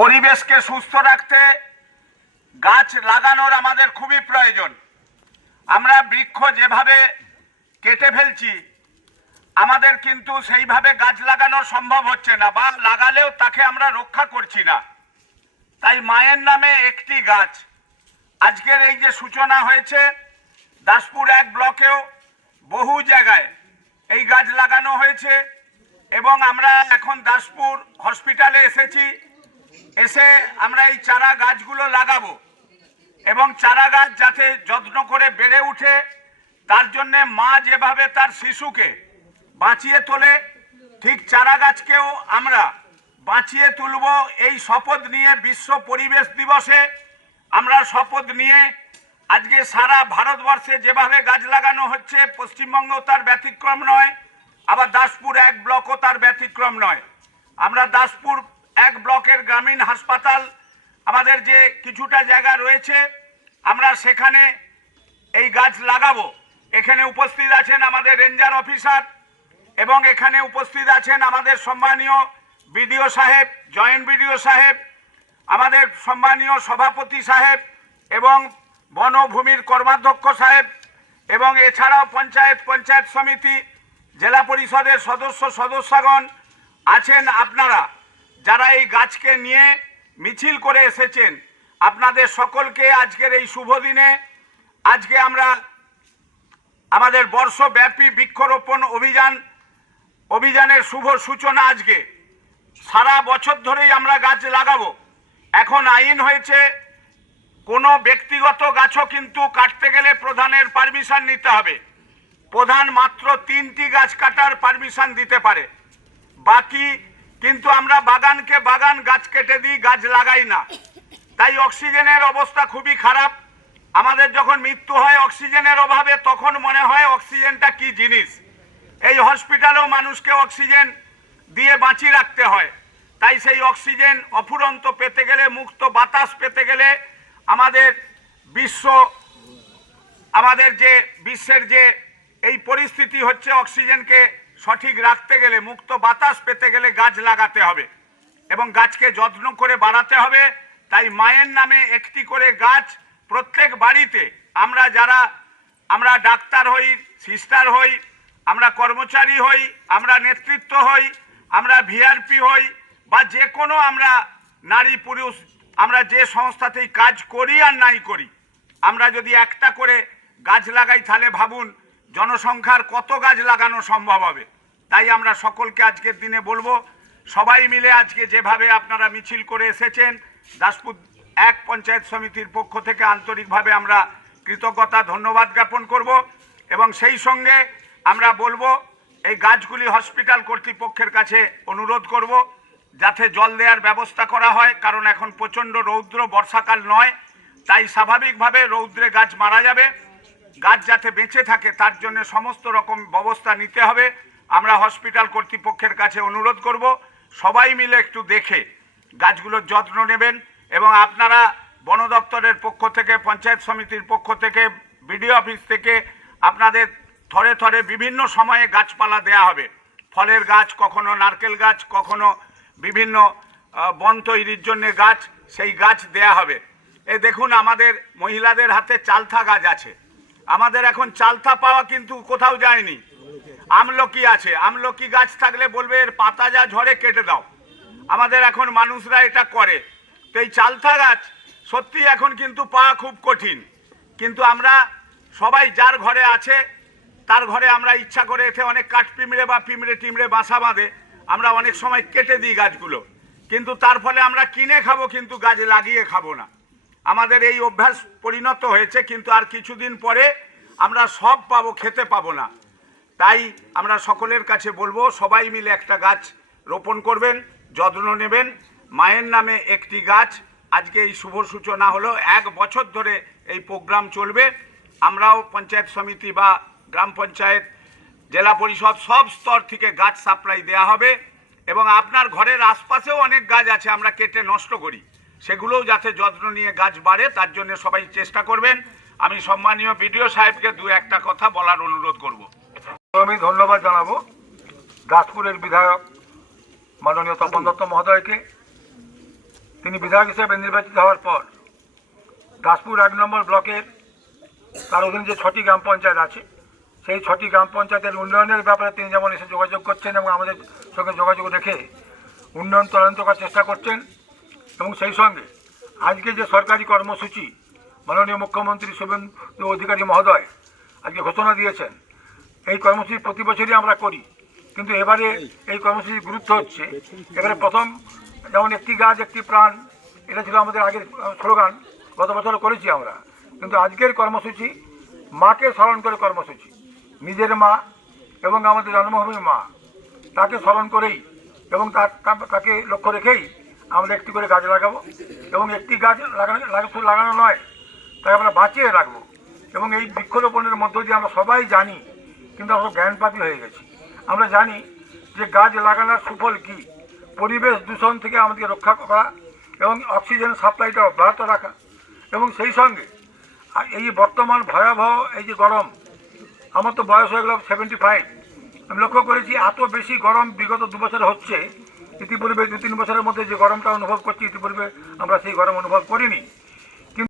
পরিবেশকে সুস্থ রাখতে গাছ লাগানোর আমাদের খুবই প্রয়োজন। আমরা বৃক্ষ যেভাবে কেটে ফেলছি আমাদের কিন্তু সেইভাবে গাছ লাগানো সম্ভব হচ্ছে না, বা লাগালেও তাকে আমরা রক্ষা করছি না। তাই মায়ের নামে একটি গাছ আজকের এই যে সূচনা হয়েছে, দাসপুর 1 ব্লকেও বহু জায়গায় এই গাছ লাগানো হয়েছে এবং আমরা এখন দাসপুর হসপিটালে এসেছি। এসে আমরা এই চারা গাছগুলো লাগাবো এবং চারা গাছ যাতে যত্ন করে বেড়ে উঠে, তার জন্যে মা যেভাবে তার শিশুকে বাঁচিয়ে তোলে, ঠিক চারা গাছকেও আমরা বাঁচিয়ে তুলব। এই শপথ নিয়ে বিশ্ব পরিবেশ দিবসে আমরা শপথ নিয়ে আজকে সারা ভারতবর্ষে যেভাবে গাছ লাগানো হচ্ছে, পশ্চিমবঙ্গও তার ব্যতিক্রম নয়, আবার দাসপুর 1 ব্লকও তার ব্যতিক্রম নয়। আমরা দাসপুর 1 ব্লকের গ্রামীণ হাসপাতাল, আমাদের যে কিছুটা জায়গা রয়েছে, আমরা সেখানে এই গাছ লাগাবো। এখানে উপস্থিত আছেন আমাদের রেঞ্জার অফিসার এবং এখানে উপস্থিত আছেন আমাদের সম্মানীয় বিডিও সাহেব, জয়েন্ট বিডিও সাহেব, আমাদের সম্মানীয় সভাপতি সাহেব এবং বনভূমির কর্মাধ্যক্ষ সাহেব, এবং এছাড়াও পঞ্চায়েত সমিতি, জেলা পরিষদের সদস্যগণ আছেন। আপনারা যারা এই গাছকে নিয়ে মিছিল করে এসেছেন, আপনাদের সকলকে আজকের এই শুভ দিনে আজকে আমরা আমাদের বর্ষব্যাপী বৃক্ষরোপণ অভিযানের শুভ সূচনা। আজকে সারা বছর ধরেই আমরা গাছ লাগাবো। এখন আইন হয়েছে কোনো ব্যক্তিগত গাছও কিন্তু কাটতে গেলে প্রধানের পারমিশন নিতে হবে। প্রধান মাত্র 3টি গাছ কাটার পারমিশন দিতে পারে, বাকি কিন্তু আমরা বাগানকে বাগান, গাছ কেটে দিই, গাছ লাগাই না। তাই অক্সিজেনের অবস্থা খুবই খারাপ। আমাদের যখন মৃত্যু হয় অক্সিজেনের অভাবে, তখন মনে হয় অক্সিজেনটা কি জিনিস। এই হসপিটালেও মানুষকে অক্সিজেন দিয়ে বাঁচিয়ে রাখতে হয়। তাই সেই অক্সিজেন অফুরন্ত পেতে গেলে, মুক্ত বাতাস পেতে গেলে, আমাদের বিশ্বের যে এই পরিস্থিতি হচ্ছে, অক্সিজেনকে সঠিক রাখতে গেলে, মুক্ত বাতাস পেতে গেলে গাছ লাগাতে হবে এবং গাছকে যত্ন করে বাড়াতে হবে। তাই মায়ের নামে একটি করে গাছ প্রত্যেক বাড়িতে, আমরা ডাক্তার হই, সিস্টার হই, আমরা কর্মচারী হই, আমরা নেতৃত্ব হই, আমরা ভিআরপি হই, বা যে কোনো আমরা নারী পুরুষ, আমরা যে সংস্থাতেই কাজ করি আর নাই করি, আমরা যদি একটা করে গাছ লাগাই, তাহলে ভাবুন জনসংখ্যার কত গাছ লাগানো সম্ভব হবে। তাই আমরা সকলকে আজকের দিনে বলবো, সবাই মিলে আজকে যেভাবে আপনারা মিছিল করে এসেছেন, দাসপুর 1 পঞ্চায়েত সমিতির পক্ষ থেকে আন্তরিকভাবে আমরা কৃতজ্ঞতা ধন্যবাদ জ্ঞাপন করব। এবং সেই সঙ্গে আমরা বলবো এই গাছগুলি হসপিটাল কর্তৃপক্ষের কাছে অনুরোধ করব যাতে জল দেওয়ার ব্যবস্থা করা হয়, কারণ এখন প্রচণ্ড রৌদ্র, বর্ষাকাল নয়, তাই স্বাভাবিকভাবে রৌদ্রে গাছ মারা যাবে। গাছ যাতে বেঁচে থাকে তার জন্য সমস্ত রকম ব্যবস্থা নিতে হবে। আমরা হসপিটাল কর্তৃপক্ষের কাছে অনুরোধ করব সবাই মিলে একটু দেখে গাছগুলোর যত্ন নেবেন। এবং আপনারা বন দপ্তরের পক্ষ থেকে, পঞ্চায়েত সমিতির পক্ষ থেকে, বিডিও অফিস থেকে আপনাদের থরে থরে বিভিন্ন সময়ে গাছপালা দেয়া হবে। ফলের গাছ, কখনো নারকেল গাছ, কখনো বিভিন্ন বন তৈরির জন্য গাছ, সেই গাছ দেয়া হবে। এই দেখুন আমাদের মহিলাদের হাতে চালতা গাছ আছে। আমাদের এখন চালতা পাওয়া কিন্তু কোথাও যায়নি। আমলকি আছে, আমলকি গাছ থাকলে বলবে এর পাতা যা ঝরে কেটে দাও। আমাদের এখন মানুষরা এটা করে। তো এই চালতা গাছ সত্যি এখন কিন্তু পাওয়া খুব কঠিন, কিন্তু আমরা সবাই যার ঘরে আছে তার ঘরে আমরা ইচ্ছা করে এতে অনেক কাঠ পিঁমড়ে বা পিঁমড়ে টিমড়ে বাসা বাঁধে, আমরা অনেক সময় কেটে দিই গাছগুলো, কিন্তু তার ফলে আমরা কিনে খাবো কিন্তু গাছ লাগিয়ে খাবো না। আমাদের এই অভ্যাস পরিণত হয়েছে, কিন্তু আর কিছুদিন পরে আমরা সব পাবো, খেতে পাবো না। তাই আমরা সকলের কাছে বলবো সবাই মিলে একটা গাছ রোপণ করবেন, যত্ন নেবেন। মায়ের নামে একটি গাছ, আজকে এই শুভ সূচনা হলো। 1 বছর ধরে এই প্রোগ্রাম চলবে। আমরাও পঞ্চায়েত সমিতি বা গ্রাম পঞ্চায়েত, জেলা পরিষদ সব স্তর থেকে গাছ সাপ্লাই দেয়া হবে। এবং আপনার ঘরের আশপাশেও অনেক গাছ আছে আমরা কেটে নষ্ট করি, সেগুলোও যাতে যত্ন নিয়ে গাছ বাড়ে তার জন্য সবাই চেষ্টা করবেন। আমি সম্মানীয় বিডিও সাহেবকে 2-1টা কথা বলার অনুরোধ করব। আমি ধন্যবাদ জানাবো দাসপুরের বিধায়ক মাননীয় তপন দত্ত মহোদয়কে। তিনি বিধায়ক হিসেবে নির্বাচিত হওয়ার পর দাসপুর 1 নম্বর ব্লকের তার অধীনে যে 6টি গ্রাম পঞ্চায়েত আছে সেই 6টি গ্রাম পঞ্চায়েতের উন্নয়নের ব্যাপারে তিনি যেমন এসে যোগাযোগ করছেন এবং আমাদের সঙ্গে যোগাযোগ রেখে উন্নয়ন ত্বরান্বিত করার চেষ্টা করছেন, এবং সেই সঙ্গে আজকে যে সরকারি কর্মসূচি মাননীয় মুখ্যমন্ত্রী শুভেন্দু অধিকারী মহোদয় আজকে ঘোষণা দিয়েছেন, এই কর্মসূচি প্রতি বছরই আমরা করি, কিন্তু এবারে এই কর্মসূচির গুরুত্ব হচ্ছে এবারে প্রথম যেমন একটি গাছ একটি প্রাণ, এটা ছিল আমাদের আগের স্লোগান, গত বছরও করেছি আমরা, কিন্তু আজকের কর্মসূচি মাকে স্মরণ করে কর্মসূচি, নিজের মা এবং আমাদের জন্মভূমির মা তাকে স্মরণ করেই এবং তাকে লক্ষ্য রেখেই আমরা একটি করে গাছ লাগাবো, এবং একটি গাছ লাগানো নয়, তাকে আমরা বাঁচিয়ে রাখবো। এবং এই বৃক্ষরোপণের মধ্য দিয়ে আমরা সবাই জানি, কিন্তু আমরা জ্ঞানপাপী হয়ে গেছি, আমরা জানি যে গাছ লাগানোর সুফল কী, পরিবেশ দূষণ থেকে আমাদেরকে রক্ষা করা এবং অক্সিজেন সাপ্লাইটা অব্যাহত রাখা, এবং সেই সঙ্গে এই বর্তমান ভয়াবহ এই যে গরম, আমার তো বয়স হয়ে গেল 75, আমি লক্ষ্য করেছি এত বেশি গরম বিগত 2 বছর হচ্ছে, ইতিপূর্বে 2-3 বছরের মধ্যে যে গরমটা অনুভব করছি ইতিপূর্বে আমরা সেই গরম অনুভব করিনি।